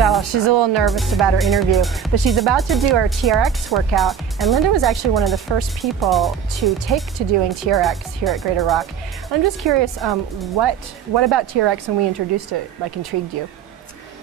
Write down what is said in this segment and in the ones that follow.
So she's a little nervous about her interview, but she's about to do our TRX workout, and Linda was actually one of the first people to take to doing TRX here at Greater Rock. I'm just curious, what about TRX when we introduced it intrigued you?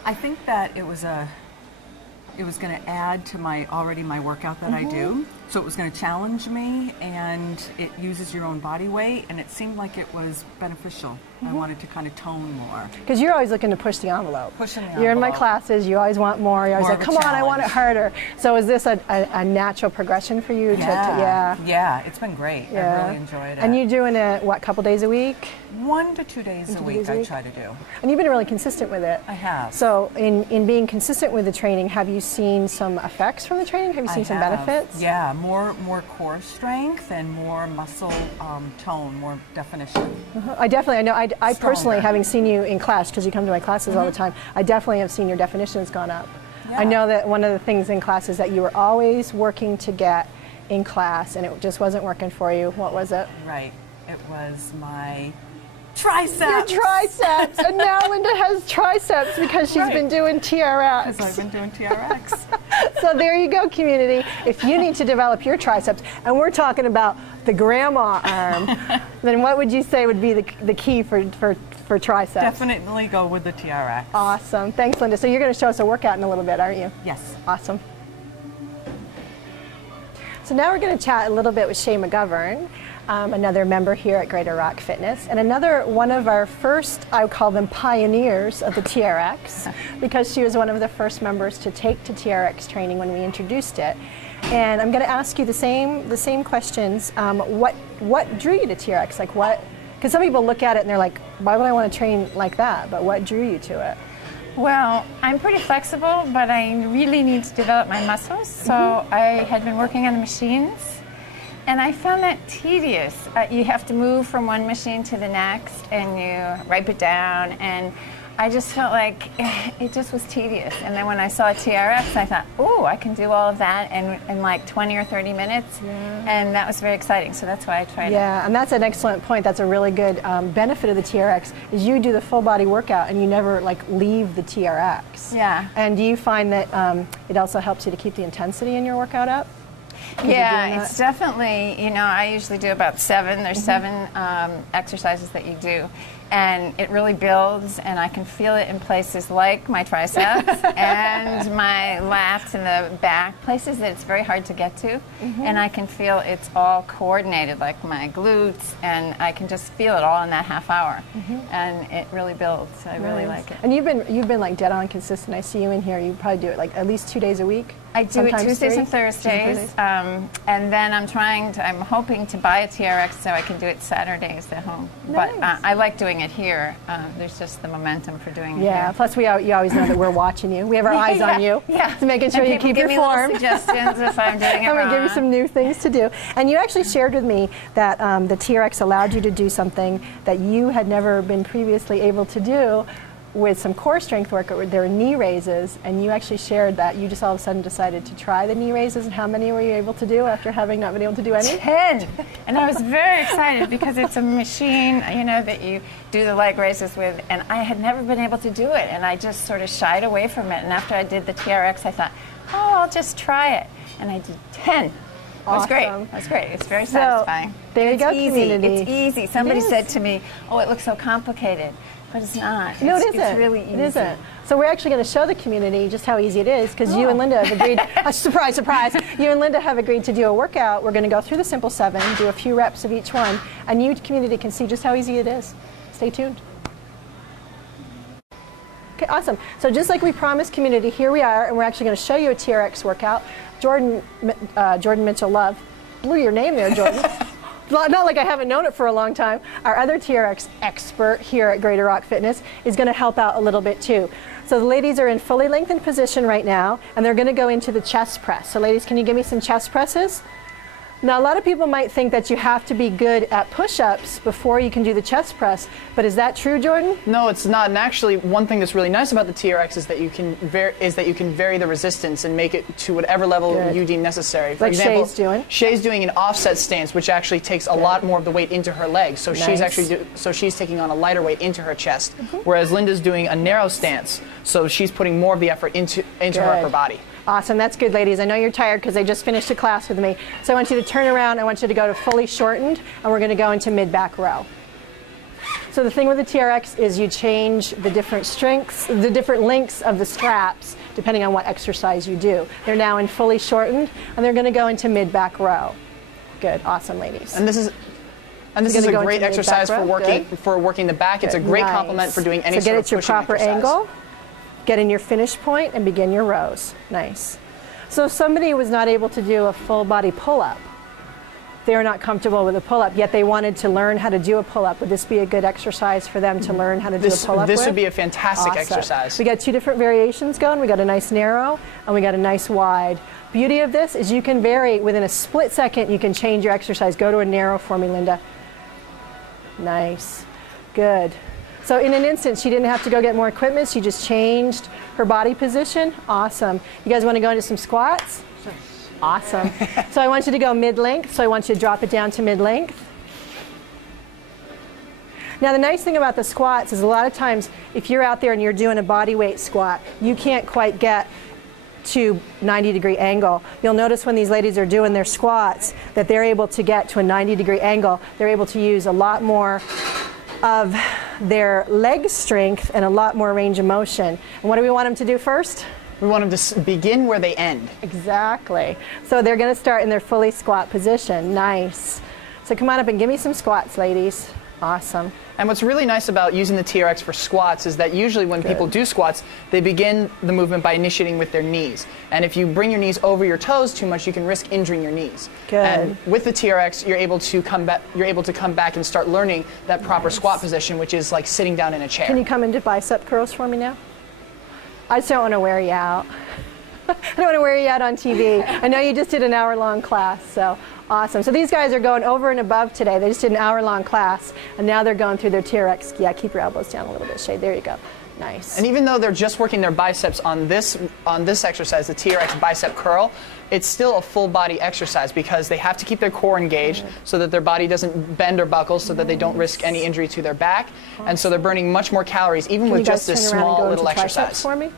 I think that it was going to add to my workout that I do. So it was going to challenge me, and it uses your own body weight, and it seemed like it was beneficial. I wanted to kind of tone more. Because you're always looking to push the envelope. Pushing the envelope. You're in my classes, you always want more. You're always like, come on, I want it harder. So is this a natural progression for you? Yeah, it's been great. I really enjoyed it. And you're doing it, what, couple days a week? 1 to 2 days a week I try to do. And you've been really consistent with it. I have. So in being consistent with the training, have you seen some effects from the training? Have you seen some benefits? Yeah, more core strength and more muscle tone, more definition. I know. I personally, having seen you in class, because you come to my classes all the time, I definitely have seen your definitions gone up. Yeah. I know that one of the things in class is that you were always working to get in class, and it just wasn't working for you. What was it? Right. It was my triceps. Your triceps. And now Linda has triceps because she's been doing TRX. Because I've been doing TRX. So there you go, community. If you need to develop your triceps, and we're talking about the grandma arm, then what would you say would be the key for triceps? Definitely go with the TRX. Awesome. Thanks, Linda. So you're going to show us a workout in a little bit, aren't you? Yes. Awesome. So now we're going to chat a little bit with Shea McGovern, another member here at Greater Rock Fitness, and another one of our first, I would call them pioneers of the TRX, because she was one of the first members to take to TRX training when we introduced it. And I'm going to ask you the same questions. What drew you to TRX? Like what? Because some people look at it and they're like, why would I want to train like that? But what drew you to it? Well, I'm pretty flexible, but I really need to develop my muscles. So I had been working on the machines, and I found that tedious. You have to move from one machine to the next, and you wipe it down, and I just felt like it just was tedious. And then when I saw TRX, I thought, oh, I can do all of that in like 20 or 30 minutes. And that was very exciting. So that's why I tried it. Yeah, and that's an excellent point. That's a really good benefit of the TRX is you do the full body workout and you never leave the TRX. Yeah. And do you find that it also helps you to keep the intensity in your workout up? Yeah, it's definitely, I usually do about 7. There's 7 exercises that you do. And it really builds, and I can feel it in places like my triceps and my lats and the back, places that it's very hard to get to. And I can feel it's all coordinated, like my glutes, and I can just feel it all in that half hour. And it really builds. I really like it. And you've been like dead on consistent. I see you in here. You probably do it like at least 2 days a week. I do it Tuesdays and Thursdays, and then I'm hoping to buy a TRX so I can do it Saturdays at home. Nice. But I like doing it here. There's just the momentum for doing it here. Plus you always know that we're watching you. We have our eyes on you. Yeah. So making sure you keep your form. Give me little suggestions if I'm doing it I'm wrong. going to give you some new things to do. And you actually shared with me that the TRX allowed you to do something that you had never been previously able to do with some core strength work. There were knee raises, and you actually shared that you just all of a sudden decided to try the knee raises. And how many were you able to do after having not been able to do any? 10. And I was very excited because it's a machine, that you do the leg raises with, and I had never been able to do it, and I just sort of shied away from it. And after I did the TRX, I thought, oh, I'll just try it. And I did 10. It was great. It was great. It's very satisfying. There you go, easy. community. It's easy. Somebody said to me, oh, it looks so complicated. But it's not. No, it isn't. It's really easy. It isn't. So we're actually going to show the community just how easy it is, because you and Linda have agreed, surprise, surprise, you and Linda have agreed to do a workout. We're going to go through the simple 7, do a few reps of each one, and you, community, can see just how easy it is. Stay tuned. Okay, awesome. So just like we promised, community, here we are, and we're actually going to show you a TRX workout. Jordan Mitchell-Love, blew your name there, Jordan. Not like I haven't known it for a long time. Our other TRX expert here at Greater Rock Fitness is going to help out a little bit too. So the ladies are in fully lengthened position right now, and they're going to go into the chest press. So ladies, can you give me some chest presses? Now, a lot of people might think that you have to be good at push-ups before you can do the chest press, but is that true, Jordan? No, it's not. And actually, one thing that's really nice about the TRX is that you can vary the resistance and make it to whatever level you deem necessary. For example, Shea's doing an offset stance, which actually takes a lot more of the weight into her legs. So she's taking on a lighter weight into her chest, whereas Linda's doing a narrow stance. So she's putting more of the effort into her upper body. Awesome, that's good, ladies. I know you're tired because they just finished a class with me. So I want you to turn around, I want you to go to fully shortened, and we're going to go into mid-back row. So the thing with the TRX is you change the different strengths, the different lengths of the straps, depending on what exercise you do. They're now in fully shortened, and they're going to go into mid-back row. Good, awesome, ladies. And this is a great exercise for working the back. It's a great complement for doing any sort of pushing exercise. So get it to your proper angle. Get in your finish point and begin your rows. Nice. So if somebody was not able to do a full body pull-up, they're not comfortable with a pull-up, yet they wanted to learn how to do a pull-up, would this be a good exercise for them to learn how to do a pull-up This would be a fantastic exercise. We got two different variations going. We got a nice narrow and we got a nice wide. Beauty of this is you can vary within a split second. You can change your exercise. Go to a narrow for me, Linda. Nice. Good. So in an instant, she didn't have to go get more equipment. She just changed her body position. Awesome. You guys want to go into some squats? Sure. Awesome. So I want you to go mid-length. So I want you to drop it down to mid-length. Now the nice thing about the squats is a lot of times if you're out there and you're doing a body weight squat, you can't quite get to 90-degree angle. You'll notice when these ladies are doing their squats that they're able to get to a 90-degree angle. They're able to use a lot more of their leg strength and a lot more range of motion. And what do we want them to do first? We want them to begin where they end. Exactly. So they're going to start in their fully squat position. Nice. So come on up and give me some squats, ladies. Awesome. And what's really nice about using the TRX for squats is that usually when people do squats, they begin the movement by initiating with their knees. And if you bring your knees over your toes too much, you can risk injuring your knees. Good. And with the TRX, you're able to come back and start learning that proper squat position, which is like sitting down in a chair. Can you come into bicep curls for me now? I just don't want to wear you out. I don't want to wear you out on TV. I know you just did an hour-long class, so awesome. So these guys are going over and above today. They just did an hour-long class, and now they're going through their TRX. Yeah, keep your elbows down a little bit, Shea. There you go. Nice. And even though they're just working their biceps on this exercise, the TRX bicep curl, it's still a full body exercise because they have to keep their core engaged so that their body doesn't bend or buckle so that they don't risk any injury to their back. Awesome. And so they're burning much more calories even with just this small little exercise. For me?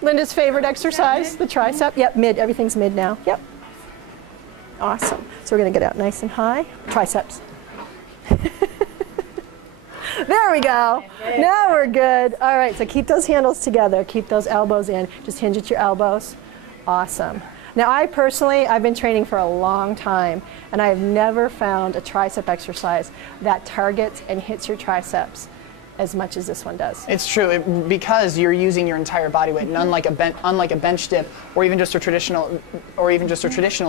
Linda's favorite exercise, the tricep. Yep, mid. Everything's mid now. Yep. Awesome. So we're going to get out nice and high. Triceps. There we go. Now we're good. All right, so keep those handles together. Keep those elbows in. Just hinge at your elbows. Awesome. Now I've been training for a long time, and I've never found a tricep exercise that targets and hits your triceps as much as this one does. It's true, because you're using your entire body weight, and unlike a bench dip or even just a traditional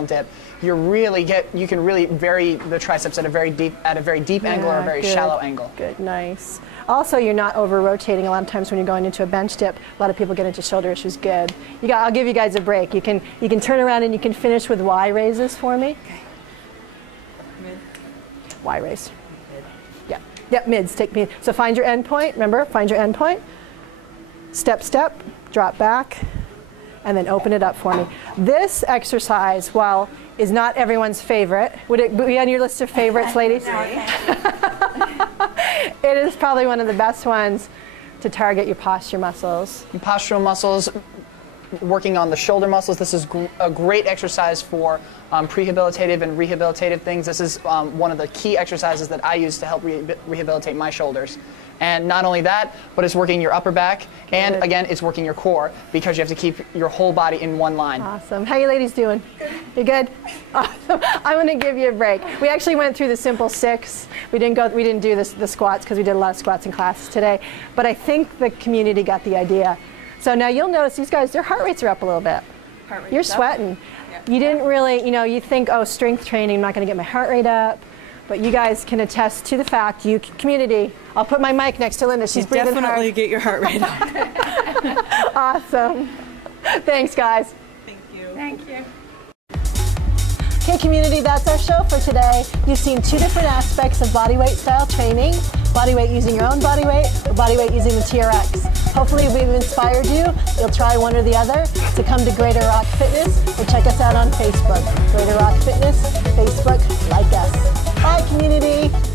dip, you can really vary the triceps at a very deep angle or a very shallow angle. Good, nice. Also, you're not over rotating. A lot of times when you're going into a bench dip, a lot of people get into shoulder issues. Good. I'll give you guys a break. You can turn around and you can finish with Y raises for me. Okay. Mid. Y raise. Yep, mids, take mid. So find your end point, remember, find your end point. Step, step, drop back, and then open it up for me. This exercise, while is not everyone's favorite, would it be on your list of favorites, ladies? No, okay. It is probably one of the best ones to target your posture muscles. Postural muscles, working on the shoulder muscles. This is a great exercise for prehabilitative and rehabilitative things. This is one of the key exercises that I use to help rehabilitate my shoulders. And not only that, but it's working your upper back, and again, it's working your core because you have to keep your whole body in one line. Awesome. How you ladies doing? You good? Awesome. I'm going to give you a break. We actually went through the simple 6. We didn't do the squats because we did a lot of squats in classes today. But I think the community got the idea. So now you'll notice these guys, their heart rates are up a little bit. You're sweating. You didn't really, you think, oh, strength training, I'm not going to get my heart rate up. But you guys can attest to the fact, community, I'll put my mic next to Linda. She's breathing hard. Definitely get your heart rate up. Awesome. Thanks, guys. Thank you. Thank you. Okay, community, that's our show for today. You've seen two different aspects of bodyweight style training. Bodyweight using your own body weight, or bodyweight using the TRX. Hopefully we've inspired you. You'll try one or the other to come to Greater Rock Fitness, or check us out on Facebook. Greater Rock Fitness, Facebook, like us. Bye, community.